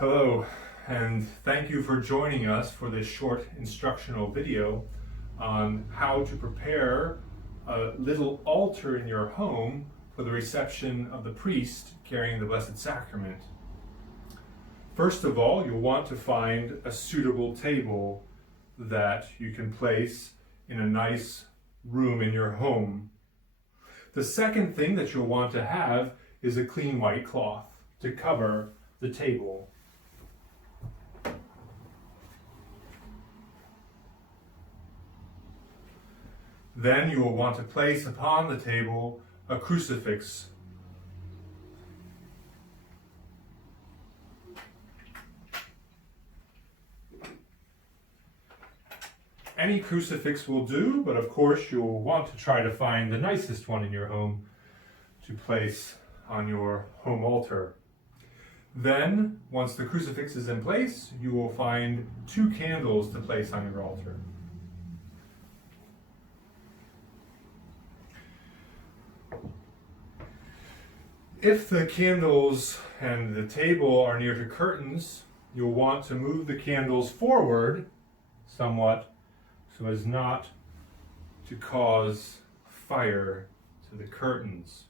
Hello, and thank you for joining us for this short instructional video on how to prepare a little altar in your home for the reception of the priest carrying the Blessed Sacrament. First of all, you'll want to find a suitable table that you can place in a nice room in your home. The second thing that you'll want to have is a clean white cloth to cover the table. Then you will want to place upon the table a crucifix. Any crucifix will do, but of course you'll want to try to find the nicest one in your home to place on your home altar. Then, once the crucifix is in place, you will find 2 candles to place on your altar. If the candles and the table are near to curtains, you'll want to move the candles forward somewhat so as not to cause fire to the curtains.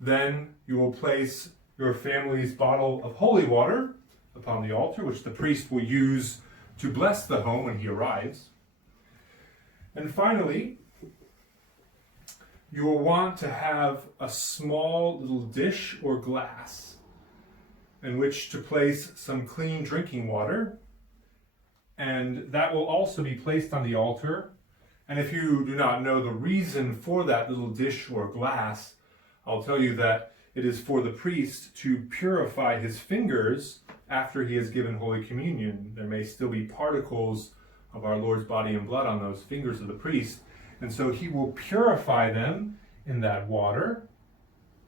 Then you will place your family's bottle of holy water upon the altar, which the priest will use to bless the home when he arrives. And finally, you will want to have a small little dish or glass in which to place some clean drinking water, and that will also be placed on the altar. And if you do not know the reason for that little dish or glass, I'll tell you that it is for the priest to purify his fingers after he has given Holy Communion. There may still be particles of our Lord's body and blood on those fingers of the priest, and so he will purify them in that water.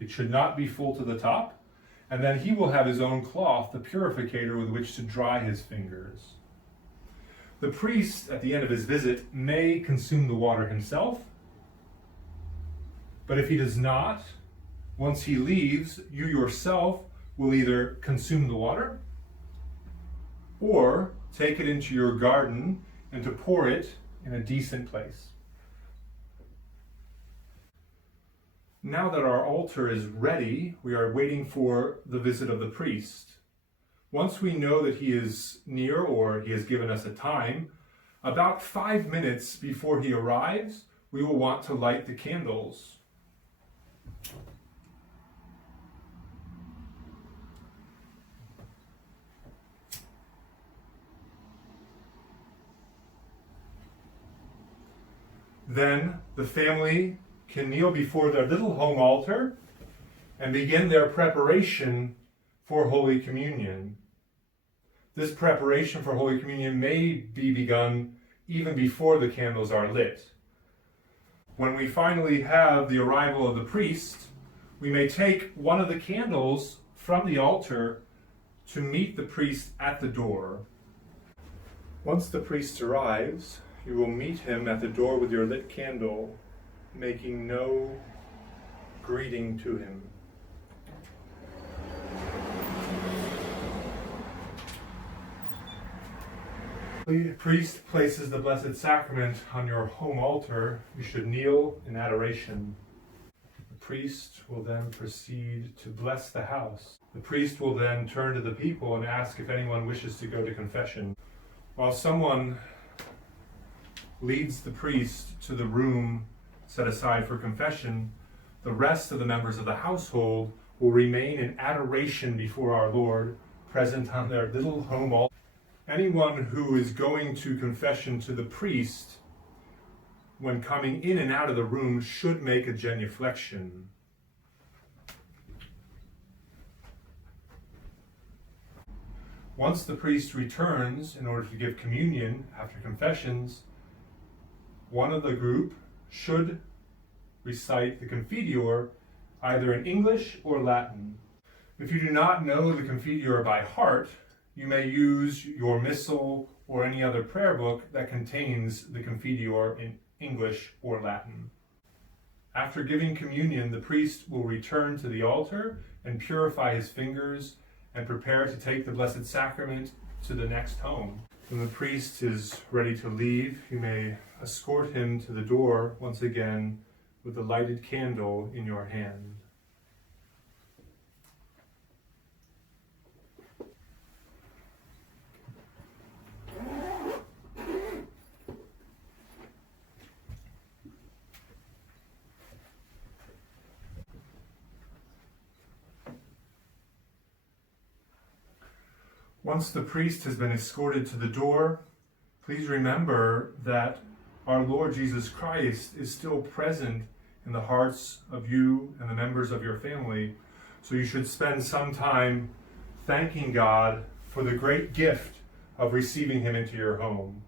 It should not be full to the top. And then he will have his own cloth, the purificator, with which to dry his fingers. The priest, at the end of his visit, may consume the water himself. But if he does not, once he leaves, you yourself will either consume the water or take it into your garden and to pour it in a decent place. Now that our altar is ready, we are waiting for the visit of the priest. Once we know that he is near or he has given us a time, about 5 minutes before he arrives, we will want to light the candles. Then the family can kneel before their little home altar and begin their preparation for Holy Communion. This preparation for Holy Communion may be begun even before the candles are lit. When we finally have the arrival of the priest, we may take one of the candles from the altar to meet the priest at the door. Once the priest arrives, you will meet him at the door with your lit candle, making no greeting to him. The priest places the Blessed Sacrament on your home altar. You should kneel in adoration. The priest will then proceed to bless the house. The priest will then turn to the people and ask if anyone wishes to go to confession. While someone leads the priest to the room set aside for confession, the rest of the members of the household will remain in adoration before our Lord, present on their little home altar. Anyone who is going to confession to the priest, when coming in and out of the room, should make a genuflection. Once the priest returns in order to give communion after confessions, one of the group should recite the Confiteor either in English or Latin. If you do not know the Confiteor by heart, you may use your missal or any other prayer book that contains the Confiteor in English or Latin. After giving communion, the priest will return to the altar and purify his fingers and prepare to take the Blessed Sacrament to the next home. When the priest is ready to leave, you may escort him to the door once again with a lighted candle in your hand. Once the priest has been escorted to the door, please remember that our Lord Jesus Christ is still present in the hearts of you and the members of your family. So you should spend some time thanking God for the great gift of receiving him into your home.